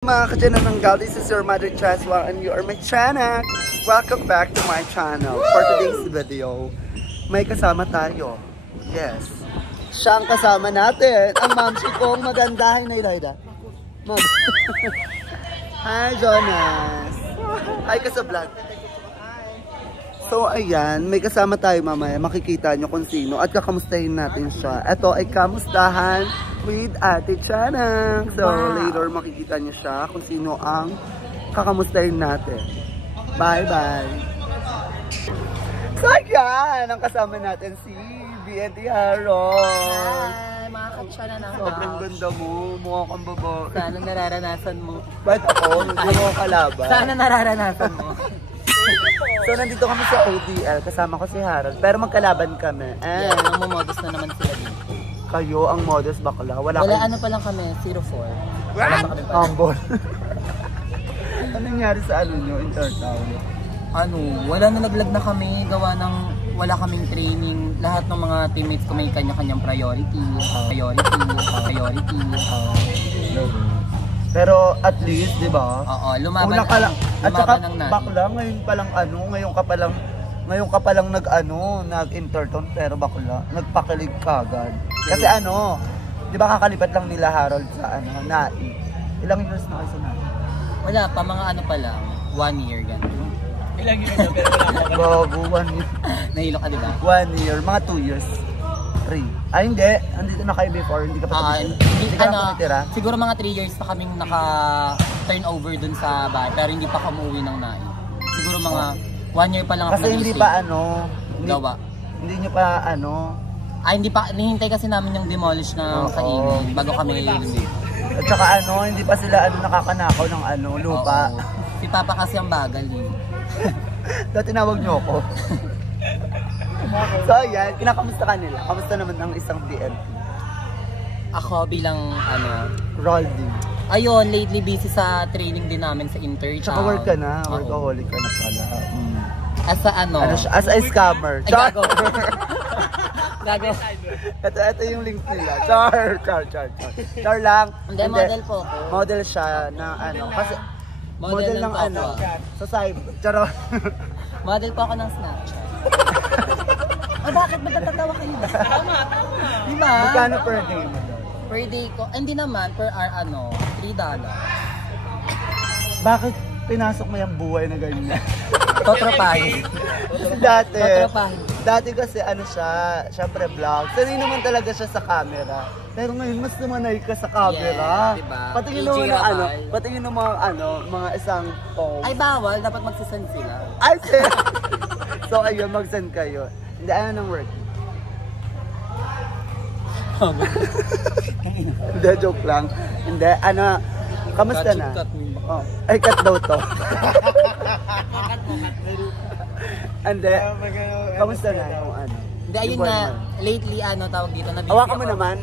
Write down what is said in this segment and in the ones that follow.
Mga ka-channel ng Gal, this is your Mother Chaswa and you are my channel. Welcome back to my channel. For today's video, may kasama tayo. Yes. Siyang kasama natin, ang mamsi kong magandahin na Ilayda. Ma'am. Hi, Jonas. Hi ka sa vlog. So, ayan, may kasama tayo mamaya. Makikita nyo kung sino at kakamustahin natin siya. Ito ay kamustahan with Ate Chanang. So, later makikita nyo siya kung sino ang kakamustahin natin. Bye-bye! So, ayan, ang kasama natin si BNT Harold. Hi, mga katsana ng Sobrang ganda mo. Mukha kang baba. Sana nararanasan mo. Ba't ako? Hindi mo kalaban. Sana nararanasan mo. So, nandito kami sa ODL. Kasama ko si Harold. Pero magkalaban kami. Yeah, namomodus na naman sila dito. Kayo ang modus bakla. Wala ano pa lang kami, 04. What? Humble. Ano nangyari sa nyo, Intertown? Wala na naglag na kami. Gawa ng wala kaming training. Lahat ng mga teammates ko may kanya-kanyang priority. Pero at least, di ba? Oo, lumaban at saka ng natin. bakla, ngayon ka palang nag-interton, pero bakla, nagpakilig kagad. Kasi di ba kakalipat lang nila Harold sa NAI? Ilang years na kayo sa NAI? Wala pa, mga pa lang. 1 year ganun. Ilang years na pero wala pa. Bago, 1 year. Nahilo ka diba? 1 year, mga 2 years. 3. Ay hindi, andito na kayo before, hindi ka pa hindi ka na tumitira? Siguro mga 3 years pa kaming naka-turnover dun sa bahay, pero hindi pa kami umuwi ng NAI. Siguro mga 1 year pa lang ako. Kasi hindi pa gawa. Hindi nyo pa hindi pa, nihintay kasi namin yung demolish ng kaingin bago kami lumit. At saka hindi pa sila nakakanakaw ng lupa. Si Papa kasi ang bagal Dati tinawag nyo ako. So ayan, kinakamusta ka nila? Kamusta naman ang isang BNT? Ako bilang Roldy. Ayun, lately busy sa training din namin sa Intertown. Tsaka work ka na, workaholic ka na pala. As a as a scammer. Ay, gago. Ito yung link nila. Char lang. Hindi, model po ako. Model siya na kasi model ng sa cyber. Charo. Model po ako ng Snapchat. Bakit ba natatawa kayo? Tama. Di ba? Magkano per day mo doon? Per day ko, hindi naman, per hour, $3. Bakit pinasok mo yung buhay na ganyan? Totropahin. Dati kasi siya, syempre vlog. Sanay naman talaga siya sa camera. Pero ngayon mas namanay ka sa camera. Yeah, diba? Patingin mo mga isang post. Ay bawal, dapat magsisend sila. Ay, so ayun, mag-send kayo. Hindi, nang work? Hindi, joke lang. Hindi, kamusta na? Ay, cut daw to. Hindi, kamusta na yung Hindi, ayun na, lately, tawag dito, nabibigyan hawakan mo naman.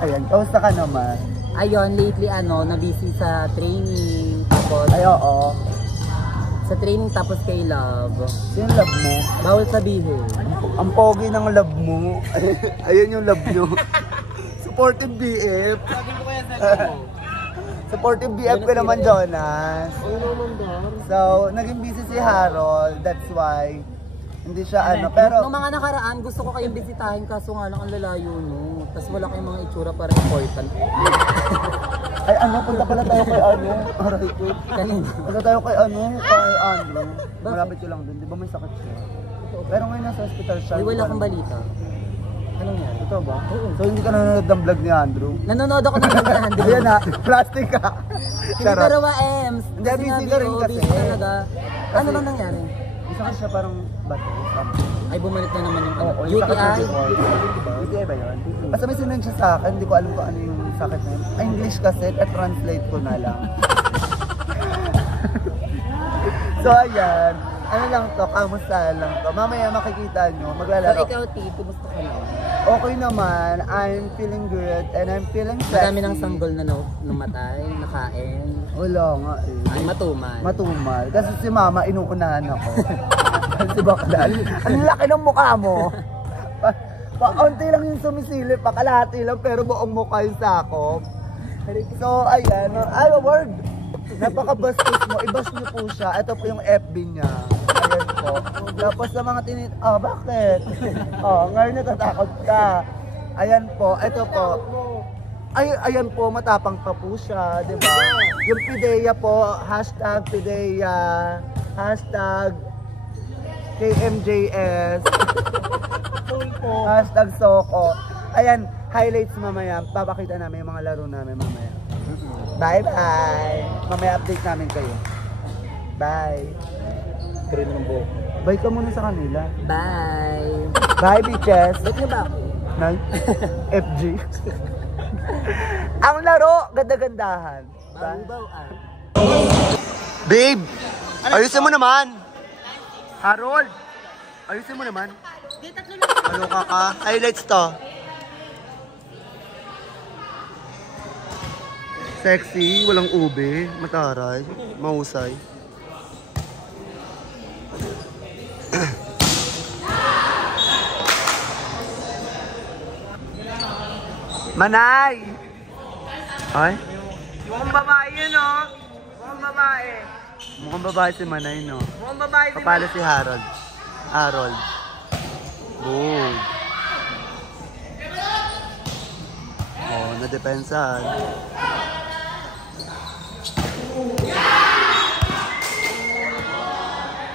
Ayan, kamusta ka naman? Ayun, lately, na-busy sa training, tapos... Ay, oo. Sa training, tapos kay Love. Yung love mo? Bawal sabihin. Ang pogi ng love mo. Ayun yung love nyo. Supportive BF. Supportive BF ko naman, Jonas. So, naging busy si Harold. That's why. Hindi siya pero... Nung mga nakaraan, gusto ko kayong bisitahin kaso nga lang ang lalayo nyo. Tapos wala kayong mga itsura para important. Ay, punta pala tayo kay Aray ko. Kanina. Punta tayo kay Andrew. Malapit ko lang dun. Di ba may sakit siya? Pero ngayon nasa hospital siya. Wala akong balita. Anong yan? Ito ba? Oo. So hindi ka nanonood ng vlog ni Andrew? Nanonood ako ng vlog ni Andrew. Ayan na, plastic ka. Hindi pero Ems. Hindi, busy ka rin kasi. Busy talaga. Ano nang nangyari? Isa kasi siya parang bato. Ay, bumalik na naman yung UTI? UTI? UTI ba yun? Basta may sinend siya sa akin, hindi ko alam kung ano yung sakit na yun. English kasi, translate ko na lang. So ayan, lang to, kamusta lang to. Mamaya makikita nyo, maglalaro. So ikaw, T, kumusta ka naman? Okay naman, I'm feeling good and I'm feeling sexy. Madami ng sanggol na namatay, nakain. Wala nga eh. Ay, matumal. Matumal. Kasi si mama, inuunahan ako. Si Bakdal, ang laki ng mukha mo. Paunti lang yung sumisilip, pakalahati lang, pero buong mukha yung sakop. So, ayan. Ay, word! Napaka-bastos mo. I-bash niyo po siya. Ito po yung FB niya. Ayan po. Tapos sa mga bakit? Ngayon natatakot ka. Ayan po. Ito po. Ayan po, matapang pa po siya, di ba? Yung Pidea po, hashtag Pidea, hashtag KMJS, hashtag Soko. Ayan, highlights mamaya. Papakita namin yung mga laro namin mamaya. Bye-bye! Mamaya update namin kayo. Bye! Green ng buhok. Bye ka muna sa kanila. Bye! Bye, bitches! Ba't niyo ba ako? Nay? FG. Ang laro, ganda-gandahan. Baw-bawan. Babe! Ayusin mo naman! Harold! Ayusin mo naman. Ano ka? Highlights to. Sexy, walang ube, mataray, mahusay. Manay! Ay? Mukhang babae yun, oh. Mukhang babae. Mukhang babae si Manay, no? Mukhang babae din. Kapalo si Harold. Harold. Bold. Oh, nadepensahan.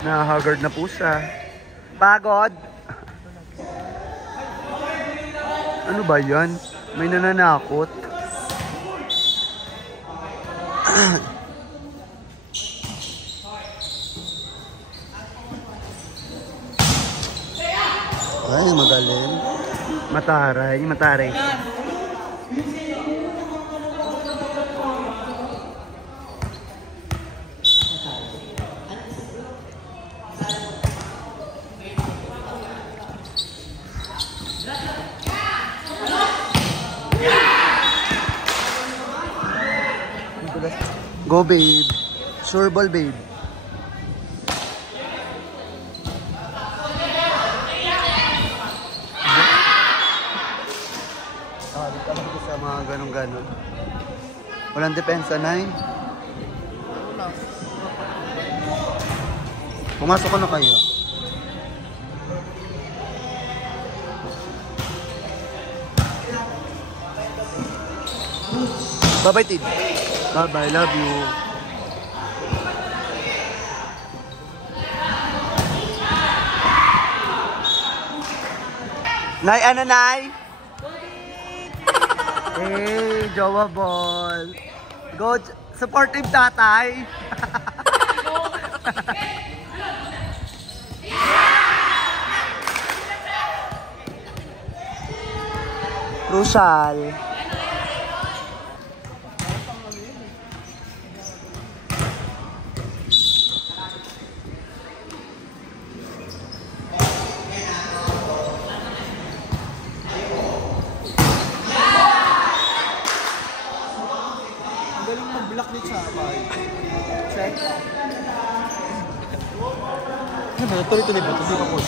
Na-haggard na po siya. Pagod. Ano ba yan? May nananakot. Ay, magaling. Mataray, mataray. Go, babe. Sure ball, babe. Dito ako sa mga ganun-ganun. Walang depensa, Nay. Pumasok ko na kayo. Bye-bye, Tid. Bye-bye, love you. Nay, ano, Nay? Hey, jowa ball. Go, supportive tatay. Crucial. Tuloy-tuloy ba? Kasi ako.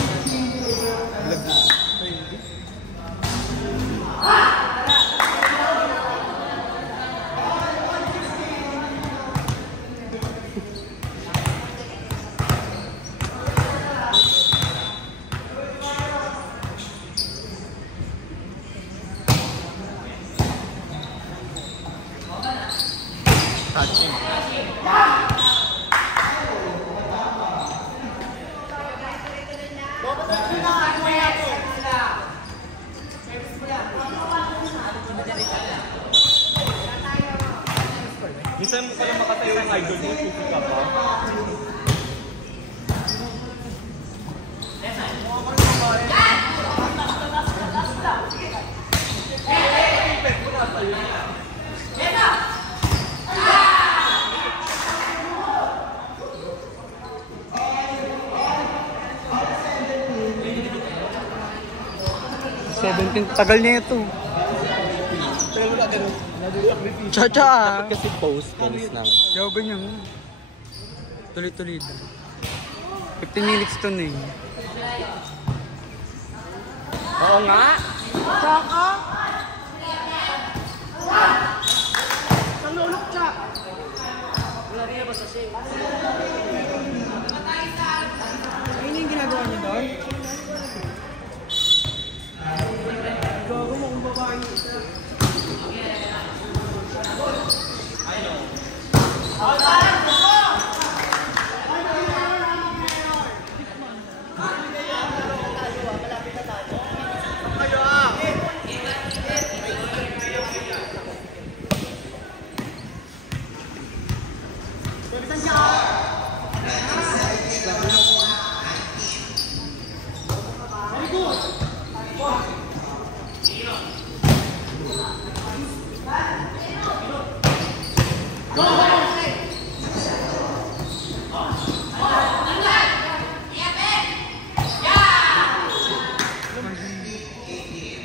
Minsan mo pala makatayo ng idol mo, susi ka pa. Tagal niya ito. Cha-cha! Dapat kasi post lang. Yaw, ganyan. Tuloy-tuloy. 15 minutes to na eh. Oo nga. Tsaka? Nalulok siya. Ayun yung ginagawa niyo doon? Gago mo kung babae niyo isa.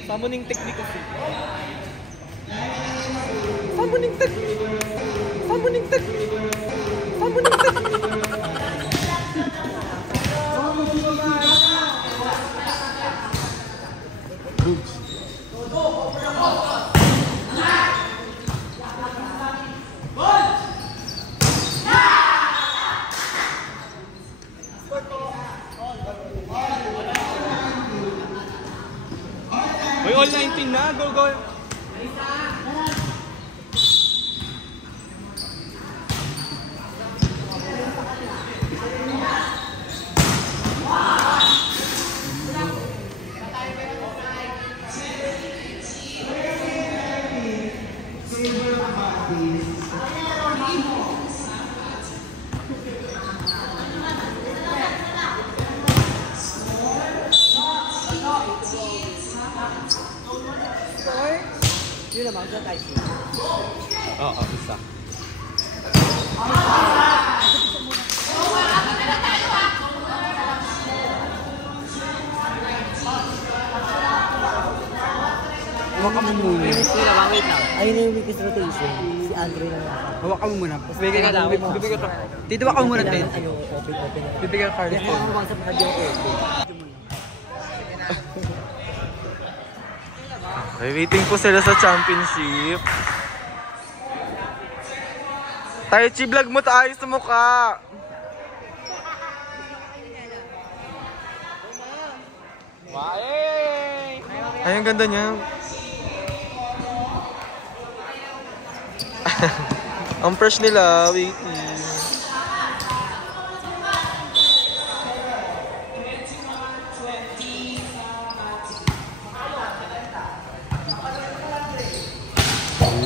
Summoning technique kasi. Summoning technique. Summoning technique. Summoning technique. Hoy, all 19 na. Go, go. Yun naman, sa tayo. Oo, isa. Hawak ka mo muna. Wait lang. Ayun na yung weakest rotation. Si Andre lang yan. Hawak ka mo muna. Bigyan ka daw. Bibigyan ka. Dito ka muna, Kailangan Ted. ano, open. Bibigyan ka. Kailangan mo bang sa pagkad yung open. Okay, waiting po sila sa championship. Taichi, vlog mo tayo sa mukha. Ay, ang ganda niya. Ang fresh nila, waiting.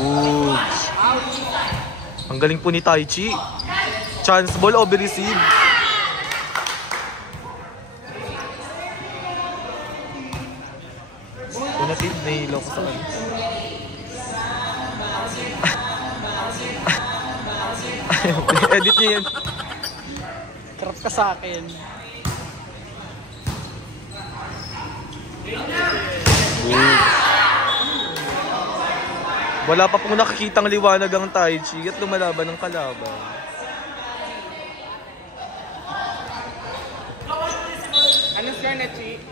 Ooh. Ang galing po ni Taichi. Chance ball, over-receive. Natin, nahilo ko sa kanya. Edit niya yan. Sarap ka sa akin. Wala pa pong nakikitang liwanag ang Taichi at lumalaban ng kalaban. Ano score na, Chi?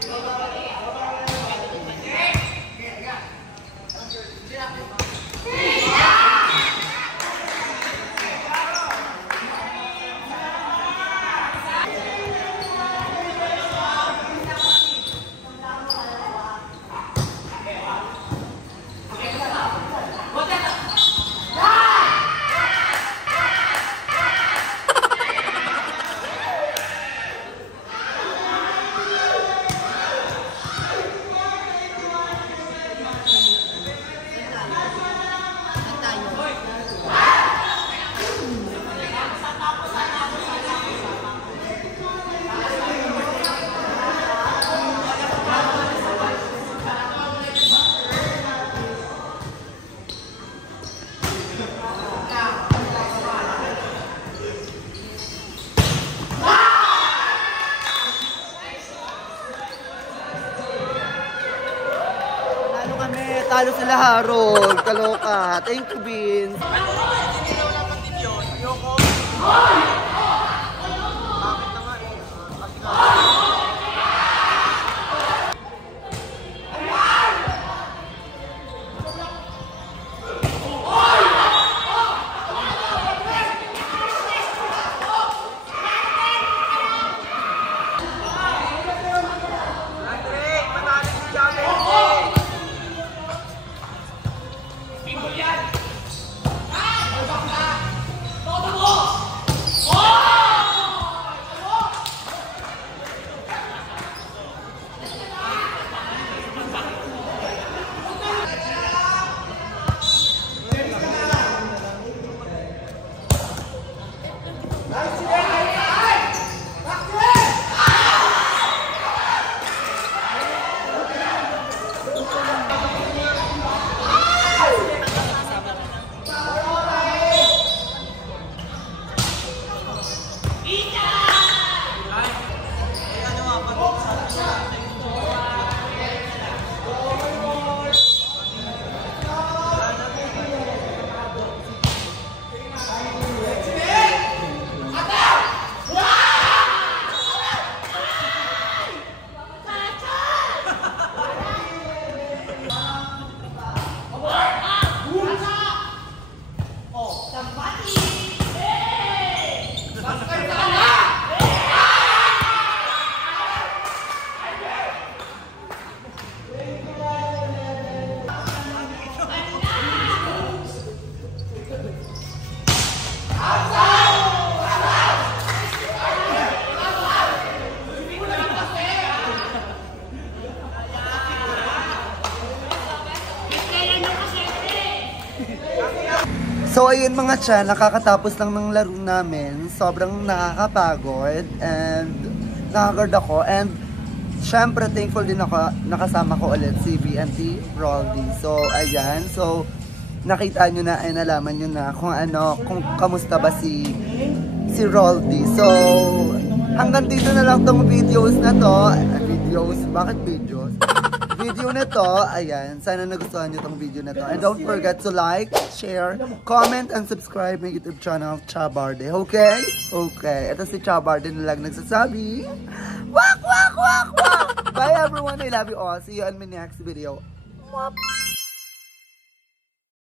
Talo sila Harold. Kaloka. Thank you, Vince. So ayun mga tiyan, nakakatapos lang ng laro namin. Sobrang nakakapagod and nakagard ako. And syempre thankful din ako, nakasama ko ulit si VNT Roldy. So ayan, so nakita nyo na ay nalaman nyo na kung ano, kung kamusta ba si Roldy. So hanggang dito na lang tong videos na to. Bakit videos? Video na to, ayan, sana nagustuhan nyo tong video na to. And don't forget to like, share, comment, and subscribe my YouTube channel, Chabarde. Okay? Okay. Ito si Chabarde na lang nagsasabi. Wak, wak, wak, wak! Bye everyone, I love you all. See you on my next video. Whoops.